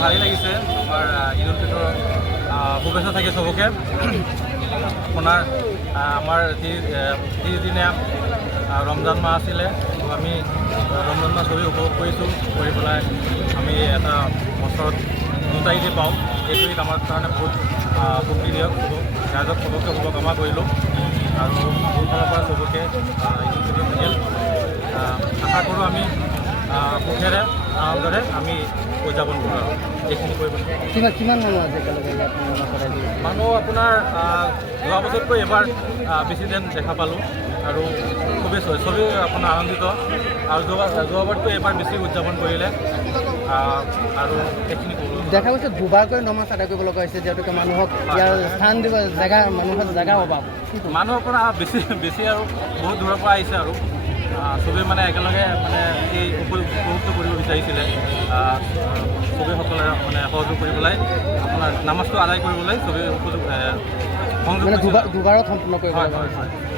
ভালেই লাগিছে আমাৰ ঈদ উল ফিতৰৰ শুভেচ্ছা থাকে চবকে আপোনাৰ আমাৰ তিনিদিনীয়া ৰমজান মাহ আছিলে আমি ৰমজান মাহ চবেই উপভোগ কৰিছোঁ কৰি পেলাই আমি এটা বছৰত 2টা ঈদে পাওঁ এইটো ঈদ আমাৰ কাৰণে বহুত সুখীদায়ক ৰাইজক চবকে শুভকামনা কৰিলোঁ আৰু মোৰ ফালৰ পৰা চবকে ঈদ উল ফিতৰ থাকিল আশা কৰোঁ আমি সুখেৰে আনন্দৰে আমি উদযাপন কৰোঁ আৰু এইখিনি কৰিব কিমান মানুহ আছে একেলগে মানুহ আপোনাৰ যোৱা বছৰতকৈ এবাৰ বেছি দিন দেখা পালোঁ আৰু চবেই আপোনাৰ আনন্দিত আৰু যোৱাবাৰতকৈ এবাৰ বেছি উদযাপন কৰিলে আৰু এইখিনি দেখা গৈছে দুবাৰকৈ নমাজ আদায় কৰিব লগা হৈছে যিহেতুকে মানুহক ইয়াৰ স্থান দিব মানুহৰ জেগা অভাৱ মানুহ আপোনাৰ বেছি আৰু বহুত দূৰৰ পৰা আহিছে আৰু চবেই মানে একেলগে মানে এই উপভোগ কৰিব বিচাৰিছিলে চবেই সকলে মানে সহযোগ কৰি পেলাই আপোনাৰ নামাজটো আদায় কৰিবলৈ চবেই সংযোগ দুবাৰত সম্পূৰ্ণ কৰিব হয়